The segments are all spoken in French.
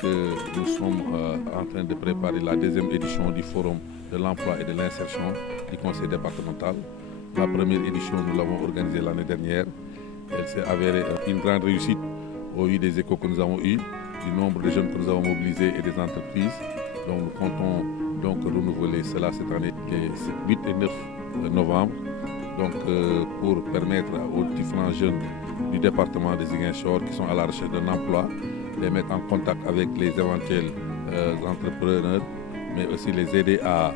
que nous sommes en train de préparer la deuxième édition du Forum de l'emploi et de l'insertion du Conseil départemental. La première édition, nous l'avons organisée l'année dernière. Elle s'est avérée une grande réussite au vu des échos que nous avons eus, du nombre de jeunes que nous avons mobilisés et des entreprises. Donc nous comptons donc renouveler cela cette année, les 8 et 9 novembre, donc, pour permettre aux différents jeunes du département de Ziguinchor qui sont à la recherche d'un emploi, les mettre en contact avec les éventuels entrepreneurs, mais aussi les aider à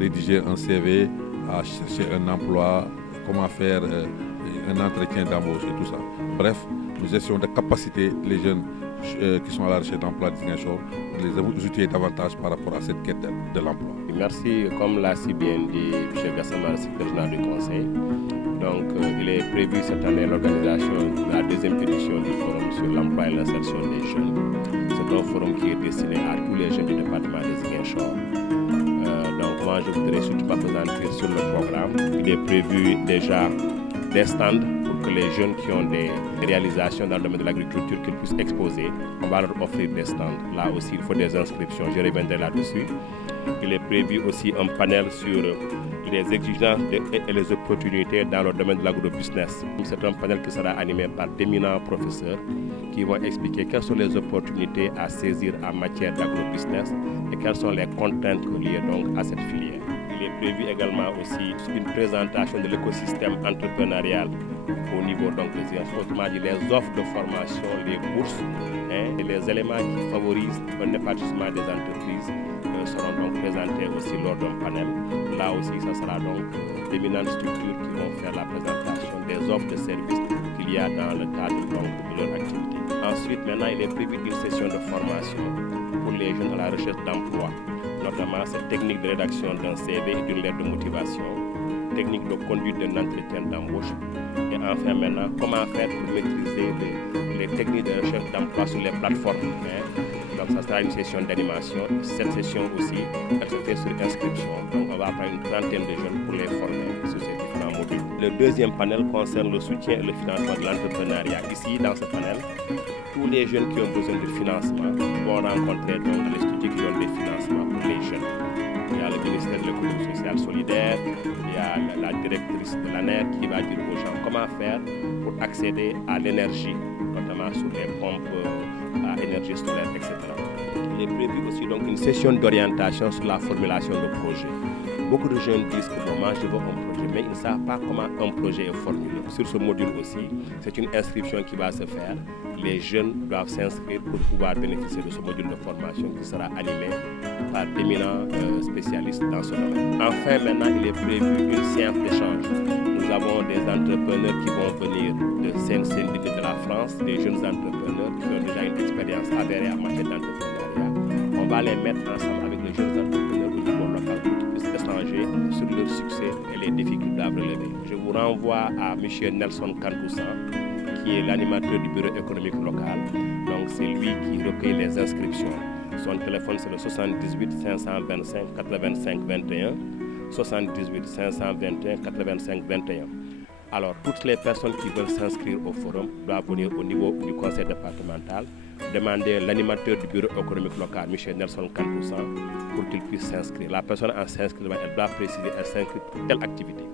rédiger un CV, à chercher un emploi, comment faire un entretien d'embauche et tout ça. Bref, nous essayons de capaciter les jeunes qui sont à la recherche d'emploi de Ziguinchor pour les outiller davantage par rapport à cette quête de l'emploi. Merci, comme l'a si bien dit M. Gassama, secrétaire général du Conseil. Donc, il est prévu cette année l'organisation de la deuxième édition du Forum sur l'emploi et l'insertion des jeunes. C'est un forum qui est destiné à tous les jeunes du département de Ziguinchor. Donc, moi, je voudrais surtout m'appesantir sur le programme. Il est prévu déjà des stands pour que les jeunes qui ont des réalisations dans le domaine de l'agriculture qu'ils puissent exposer. On va leur offrir des stands. Là aussi, il faut des inscriptions. Je reviendrai là-dessus. Il est prévu aussi un panel sur les exigences et les opportunités dans le domaine de l'agrobusiness. C'est un panel qui sera animé par d'éminents professeurs qui vont expliquer quelles sont les opportunités à saisir en matière d'agrobusiness et quelles sont les contraintes liées donc à cette filière. Il est prévu également aussi une présentation de l'écosystème entrepreneurial au niveau donc des Ziguinchor, autrement dit les offres de formation, les bourses et les éléments qui favorisent un épanouissement des entreprises seront donc présentés aussi lors d'un panel. Là aussi, ce sera donc d'éminentes structures qui vont faire la présentation des offres de services qu'il y a dans le cadre donc, de leur activité. Ensuite, maintenant, il est prévu une session de formation pour les jeunes à la recherche d'emploi, notamment cette technique de rédaction d'un CV et d'une lettre de motivation, technique de conduite d'un entretien d'embauche, et enfin maintenant, comment faire pour maîtriser les techniques de recherche d'emploi sur les plateformes. Donc ça sera une session d'animation. Cette session aussi, elle se fait sur inscription. Donc on va prendre une trentaine de jeunes pour les former sur ces différents modules. Le deuxième panel concerne le soutien et le financement de l'entrepreneuriat. Ici, dans ce panel, tous les jeunes qui ont besoin de financement vont rencontrer donc l'institut qui donne des financements pour les jeunes. Il y a le ministère de l'économie sociale solidaire, il y a la directrice de l'ANER qui va dire aux gens comment faire pour accéder à l'énergie, notamment sur les pompes à énergie solaire, etc. Il est prévu aussi donc une session d'orientation sur la formulation de projets. Beaucoup de jeunes disent que bon, moi je veux un projet, mais ils ne savent pas comment un projet est formulé. Sur ce module aussi, c'est une inscription qui va se faire. Les jeunes doivent s'inscrire pour pouvoir bénéficier de ce module de formation qui sera animé par d'éminents spécialistes dans ce domaine. Enfin, maintenant, il est prévu une séance d'échange. Nous avons des entrepreneurs qui vont venir de 5 syndicats de la France, des jeunes entrepreneurs qui ont déjà une expérience avérée en matière d'entrepreneuriat. On va les mettre ensemble avec les jeunes entrepreneurs au niveau local pour qu'ils puissent échanger sur leur succès et les défis qu'ils doivent relever. Je vous renvoie à M. Nelson Kantoussan, qui est l'animateur du bureau économique local. Donc c'est lui qui recueille les inscriptions. Son téléphone c'est le 78 525 85 21, 78 521 85 21. Alors toutes les personnes qui veulent s'inscrire au forum doivent venir au niveau du conseil départemental, demander l'animateur du bureau économique local, M. Nelson Kantoussan, pour qu'il puisse s'inscrire. La personne en s'inscrivant, elle doit préciser elle s'inscrit pour telle activité.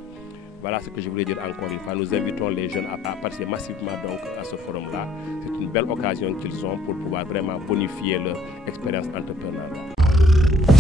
Voilà ce que je voulais dire encore une fois. Nous invitons les jeunes à participer massivement donc à ce forum-là. C'est une belle occasion qu'ils ont pour pouvoir vraiment bonifier leur expérience entrepreneuriale.